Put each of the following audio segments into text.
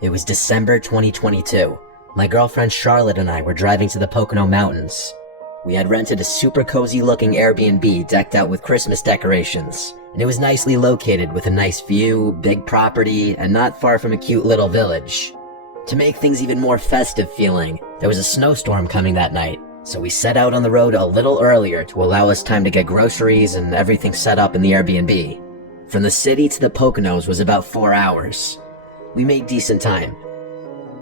It was December 2022. My girlfriend Charlotte and I were driving to the Pocono Mountains. We had rented a super cozy looking Airbnb decked out with Christmas decorations, and it was nicely located with a nice view, big property, and not far from a cute little village. To make things even more festive feeling, there was a snowstorm coming that night, so we set out on the road a little earlier to allow us time to get groceries and everything set up in the Airbnb. From the city to the Poconos was about 4 hours. We made decent time.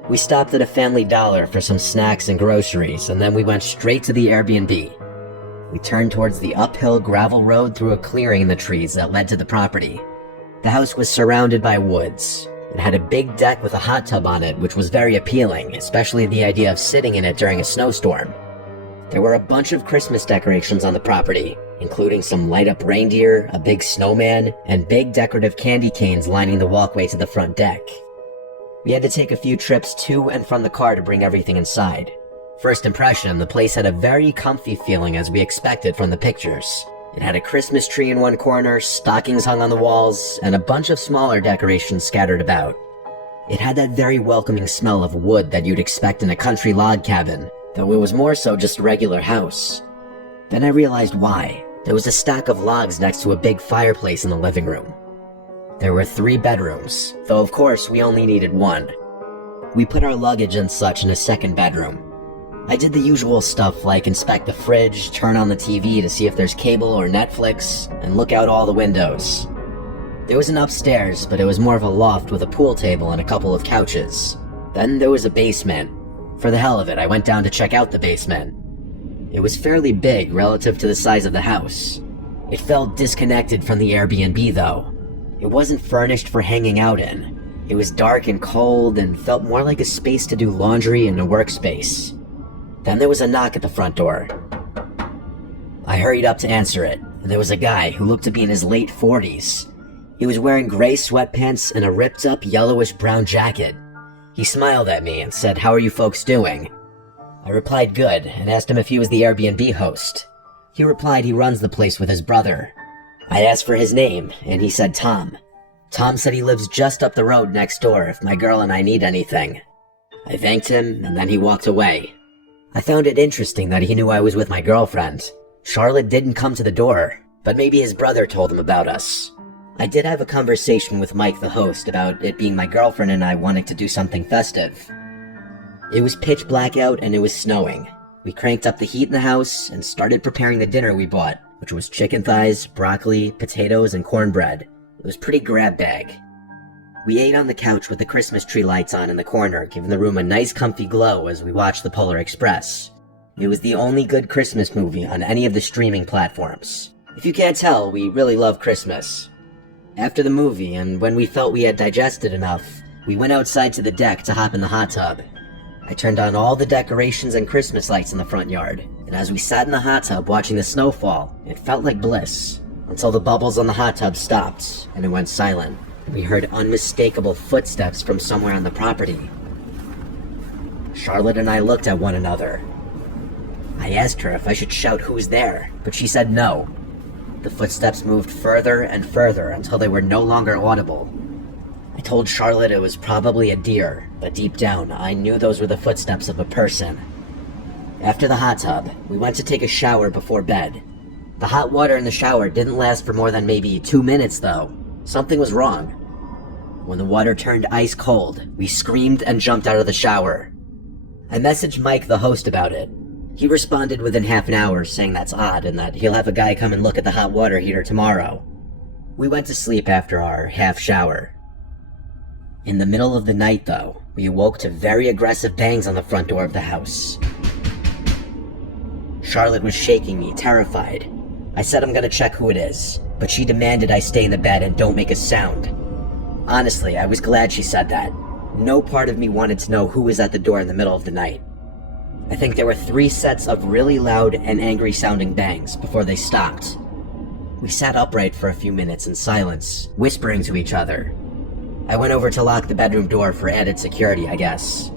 We stopped at a Family Dollar for some snacks and groceries, and then we went straight to the Airbnb. We turned towards the uphill gravel road through a clearing in the trees that led to the property. The house was surrounded by woods. It had a big deck with a hot tub on it, which was very appealing, especially the idea of sitting in it during a snowstorm. There were a bunch of Christmas decorations on the property, including some light-up reindeer, a big snowman, and big decorative candy canes lining the walkway to the front deck. We had to take a few trips to and from the car to bring everything inside. First impression, the place had a very comfy feeling as we expected from the pictures. It had a Christmas tree in one corner, stockings hung on the walls, and a bunch of smaller decorations scattered about. It had that very welcoming smell of wood that you'd expect in a country log cabin, though it was more so just a regular house. Then I realized why. There was a stack of logs next to a big fireplace in the living room. There were 3 bedrooms, though of course we only needed 1. We put our luggage and such in a second bedroom. I did the usual stuff like inspect the fridge, turn on the TV to see if there's cable or Netflix, and look out all the windows. There was an upstairs, but it was more of a loft with a pool table and a couple of couches. Then there was a basement. For the hell of it, I went down to check out the basement. It was fairly big relative to the size of the house. It felt disconnected from the Airbnb though. It wasn't furnished for hanging out in. It was dark and cold and felt more like a space to do laundry and a workspace. Then there was a knock at the front door. I hurried up to answer it, and there was a guy who looked to be in his late 40s. He was wearing gray sweatpants and a ripped up yellowish brown jacket. He smiled at me and said, "How are you folks doing?" I replied good and asked him if he was the Airbnb host. He replied he runs the place with his brother. I asked for his name and he said Tom. Tom said he lives just up the road next door if my girl and I need anything. I thanked him and then he walked away. I found it interesting that he knew I was with my girlfriend. Charlotte didn't come to the door, but maybe his brother told him about us. I did have a conversation with Mike the host about it being my girlfriend and I wanting to do something festive. It was pitch black out and it was snowing. We cranked up the heat in the house and started preparing the dinner we bought, which was chicken thighs, broccoli, potatoes, and cornbread. It was pretty grab bag. We ate on the couch with the Christmas tree lights on in the corner, giving the room a nice comfy glow as we watched the Polar Express. It was the only good Christmas movie on any of the streaming platforms. If you can't tell, we really love Christmas. After the movie, and when we felt we had digested enough, we went outside to the deck to hop in the hot tub. I turned on all the decorations and Christmas lights in the front yard, and as we sat in the hot tub watching the snow fall, it felt like bliss, until the bubbles on the hot tub stopped, and it went silent. We heard unmistakable footsteps from somewhere on the property. Charlotte and I looked at one another. I asked her if I should shout who's there, but she said no. The footsteps moved further and further until they were no longer audible. I told Charlotte it was probably a deer, but deep down, I knew those were the footsteps of a person. After the hot tub, we went to take a shower before bed. The hot water in the shower didn't last for more than maybe 2 minutes though. Something was wrong. When the water turned ice cold, we screamed and jumped out of the shower. I messaged Mike the host about it. He responded within half an hour saying that's odd and that he'll have a guy come and look at the hot water heater tomorrow. We went to sleep after our half shower. In the middle of the night though, we awoke to very aggressive bangs on the front door of the house. Charlotte was shaking me, terrified. I said I'm gonna check who it is, but she demanded I stay in the bed and don't make a sound. Honestly, I was glad she said that. No part of me wanted to know who was at the door in the middle of the night. I think there were 3 sets of really loud and angry sounding bangs before they stopped. We sat upright for a few minutes in silence, whispering to each other. I went over to lock the bedroom door for added security, I guess.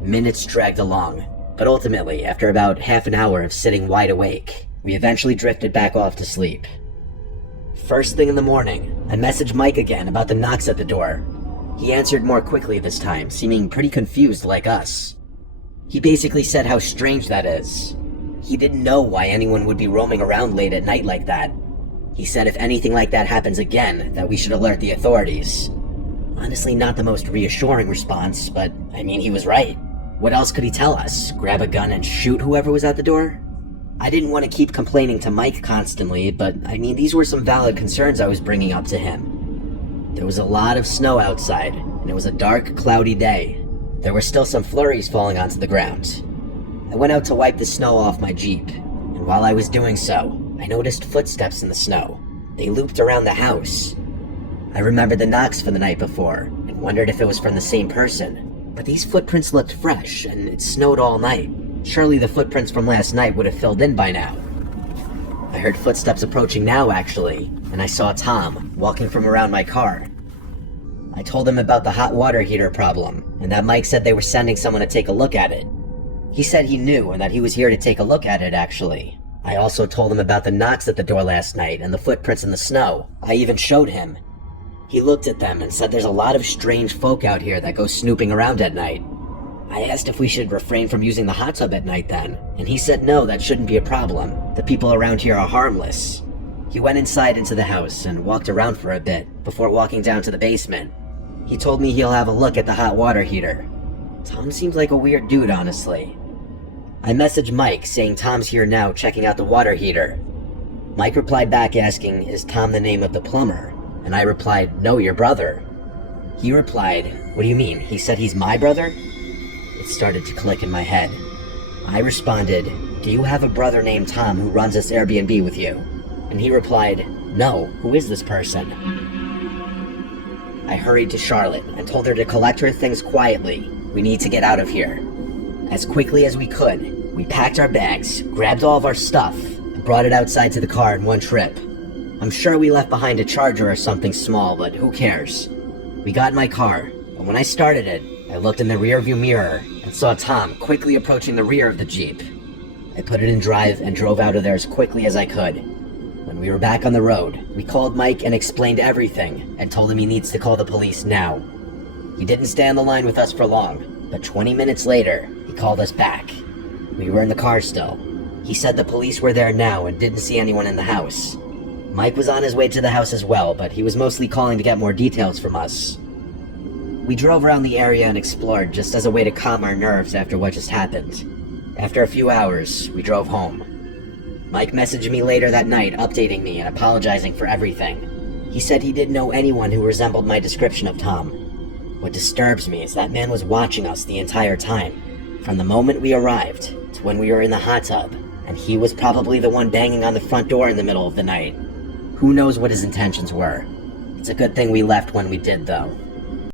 Minutes dragged along, but ultimately, after about half an hour of sitting wide awake, we eventually drifted back off to sleep. First thing in the morning, I messaged Mike again about the knocks at the door. He answered more quickly this time, seeming pretty confused like us. He basically said how strange that is. He didn't know why anyone would be roaming around late at night like that. He said if anything like that happens again, that we should alert the authorities. Honestly, not the most reassuring response, but I mean, he was right. What else could he tell us? Grab a gun and shoot whoever was at the door? I didn't want to keep complaining to Mike constantly, but I mean, these were some valid concerns I was bringing up to him. There was a lot of snow outside, and it was a dark, cloudy day. There were still some flurries falling onto the ground. I went out to wipe the snow off my Jeep, and while I was doing so, I noticed footsteps in the snow. They looped around the house. I remembered the knocks from the night before, and wondered if it was from the same person. But these footprints looked fresh, and it snowed all night. Surely the footprints from last night would have filled in by now. I heard footsteps approaching now, actually, and I saw Tom walking from around my car. I told him about the hot water heater problem, and that Mike said they were sending someone to take a look at it. He said he knew and that he was here to take a look at it, actually. I also told him about the knocks at the door last night and the footprints in the snow. I even showed him. He looked at them and said there's a lot of strange folk out here that go snooping around at night. I asked if we should refrain from using the hot tub at night then, and he said no, that shouldn't be a problem. The people around here are harmless. He went inside into the house and walked around for a bit before walking down to the basement. He told me he'll have a look at the hot water heater. Tom seems like a weird dude, honestly. I messaged Mike saying Tom's here now checking out the water heater. Mike replied back asking, is Tom the name of the plumber? And I replied, no, your brother. He replied, what do you mean? He said he's my brother? It started to click in my head. I responded, do you have a brother named Tom who runs this Airbnb with you? And he replied, no, who is this person? I hurried to Charlotte and told her to collect her things quietly. We need to get out of here. As quickly as we could, we packed our bags, grabbed all of our stuff, and brought it outside to the car in one trip. I'm sure we left behind a charger or something small, but who cares? We got in my car, and when I started it, I looked in the rearview mirror and saw Tom quickly approaching the rear of the Jeep. I put it in drive and drove out of there as quickly as I could. When we were back on the road, we called Mike and explained everything and told him he needs to call the police now. He didn't stay on the line with us for long, but 20 minutes later, he called us back. We were in the car still. He said the police were there now and didn't see anyone in the house. Mike was on his way to the house as well, but he was mostly calling to get more details from us. We drove around the area and explored just as a way to calm our nerves after what just happened. After a few hours, we drove home. Mike messaged me later that night updating me and apologizing for everything. He said he didn't know anyone who resembled my description of Tom. What disturbs me is that man was watching us the entire time, from the moment we arrived to when we were in the hot tub, and he was probably the one banging on the front door in the middle of the night. Who knows what his intentions were? It's a good thing we left when we did, though.